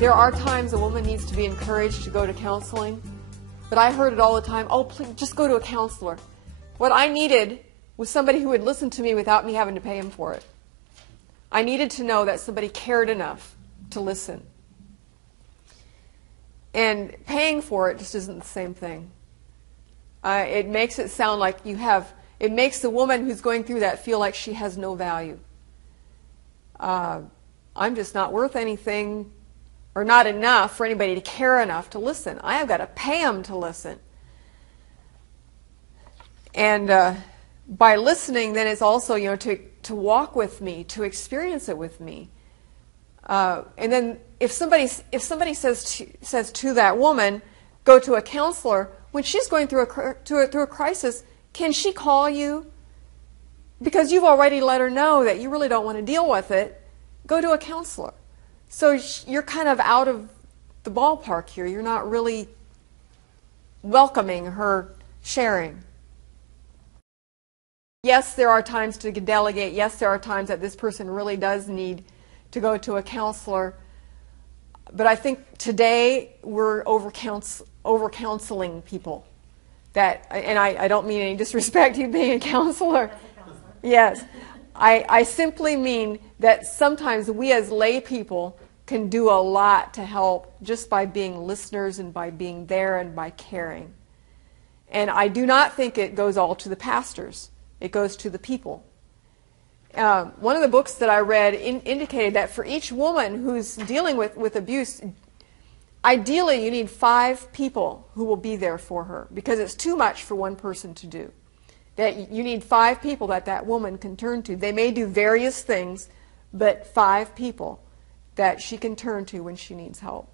There are times a woman needs to be encouraged to go to counseling, but I heard it all the time, oh, please, just go to a counselor. What I needed was somebody who would listen to me without me having to pay him for it. I needed to know that somebody cared enough to listen. And paying for it just isn't the same thing. It makes it sound like it makes the woman who's going through that feel like she has no value. I'm just not worth anything or not enough for anybody to care enough to listen. I have got to pay them to listen. And by listening, then it's also, to walk with me, to experience it with me. And then if somebody says to that woman, go to a counselor, when she's going through a crisis, can she call you? Because you've already let her know that you really don't want to deal with it. Go to a counselor. So you're kind of out of the ballpark here. You're not really welcoming her sharing. Yes, there are times to delegate. Yes, there are times that this person really does need to go to a counselor. But I think today we're over-counseling people. And I don't mean any disrespect to you being a counselor. Yes. I simply mean that sometimes we as lay people can do a lot to help just by being listeners and by being there and by caring. And I do not think it goes all to the pastors. It goes to the people. One of the books that I read indicated that for each woman who's dealing with abuse, ideally you need 5 people who will be there for her, because it's too much for one person to do. That you need 5 people that woman can turn to. They may do various things, but 5 people that she can turn to when she needs help.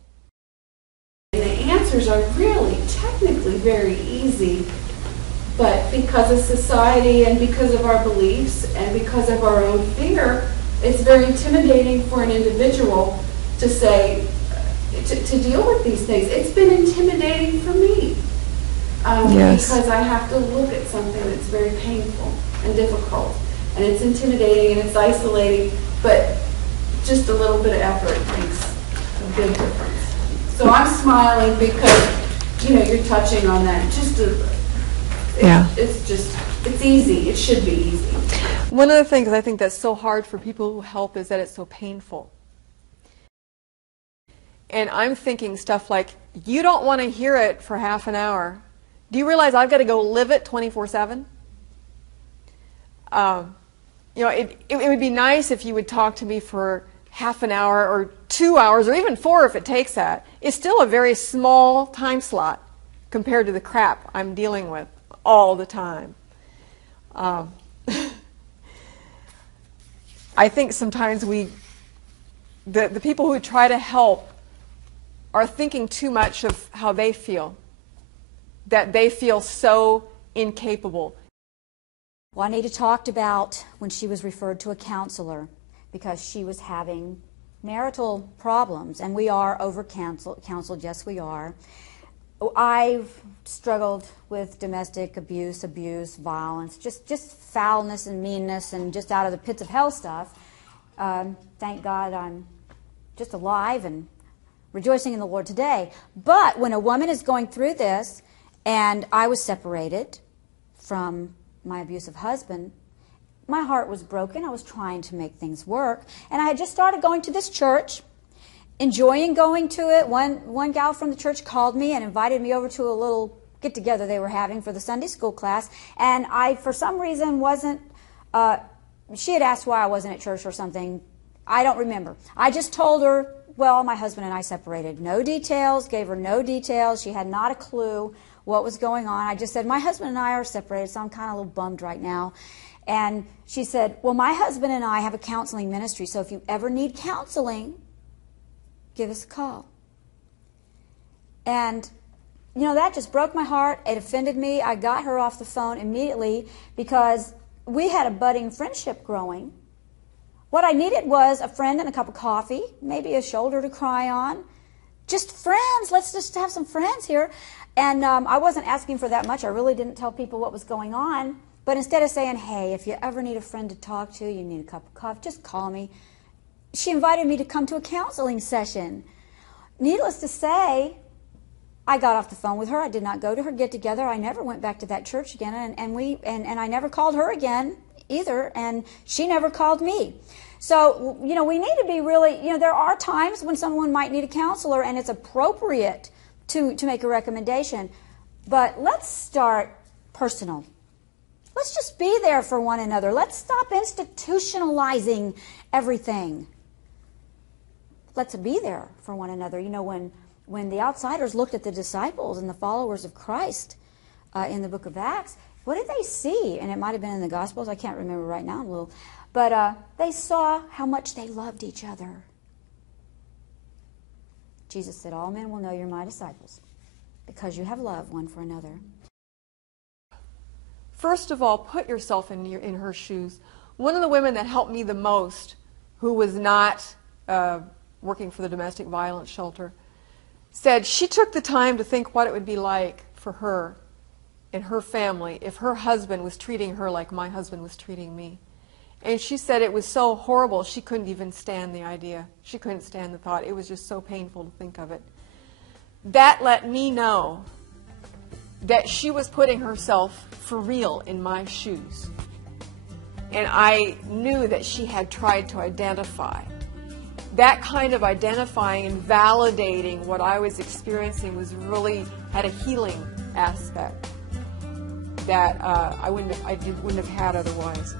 The answers are really technically very easy, but because of society and because of our beliefs and because of our own fear, it's very intimidating for an individual to say, to deal with these things. It's been intimidating for me. Yes. Because I have to look at something that's very painful and difficult. And it's intimidating and it's isolating, but just a little bit of effort makes a big difference. So I'm smiling because, you're touching on that. It's easy. It should be easy. One of the things I think that's so hard for people who help is that it's so painful. And I'm thinking stuff like, you don't want to hear it for half an hour. Do you realize I've got to go live it 24/7? It would be nice if you would talk to me for half an hour or 2 hours or even 4 if it takes that. It's still a very small time slot compared to the crap I'm dealing with all the time. I think sometimes the people who try to help are thinking too much of how they feel, that they feel so incapable. Waneta talked about when she was referred to a counselor because she was having marital problems, and we are over-counseled, yes we are. I've struggled with domestic abuse, violence, just foulness and meanness and just out of the pits of hell stuff. Thank God I'm just alive and rejoicing in the Lord today. But when a woman is going through this, and I was separated from my abusive husband, my heart was broken. I was trying to make things work. And I had just started going to this church, enjoying going to it. One gal from the church called me and invited me over to a little get-together they were having for the Sunday school class. And I, for some reason, wasn't, she had asked why I wasn't at church or something. I don't remember. I just told her, well, my husband and I separated. No details, gave her no details. She had not a clue what was going on. I just said, my husband and I are separated, so I'm kind of a little bummed right now. And she said, well, my husband and I have a counseling ministry, so if you ever need counseling, give us a call. And, that just broke my heart. It offended me. I got her off the phone immediately because we had a budding friendship growing. What I needed was a friend and a cup of coffee, maybe a shoulder to cry on. Just friends. Let's just have some friends here. And I wasn't asking for that much. I really didn't tell people what was going on. But instead of saying, hey, if you ever need a friend to talk to, you need a cup of coffee, just call me. She invited me to come to a counseling session. needless to say, I got off the phone with her. I did not go to her get-together. I never went back to that church again, and I never called her again either, and she never called me. So, we need to be really, there are times when someone might need a counselor, and it's appropriate to make a recommendation. But let's start personal. Let's just be there for one another. Let's stop institutionalizing everything. Let's be there for one another. When the outsiders looked at the disciples and the followers of Christ in the book of Acts, what did they see? And it might have been in the Gospels. I can't remember right now. But they saw how much they loved each other. Jesus said, all men will know you're my disciples because you have love one for another. First of all, put yourself in her shoes. One of the women that helped me the most, who was not working for the domestic violence shelter, said she took the time to think what it would be like for her and her family if her husband was treating her like my husband was treating me. And she said it was so horrible she couldn't even stand the idea. She couldn't stand the thought. It was just so painful to think of it. That let me know that she was putting herself for real in my shoes. And I knew that she had tried to identify. That kind of identifying and validating what I was experiencing had a healing aspect that I wouldn't have had otherwise.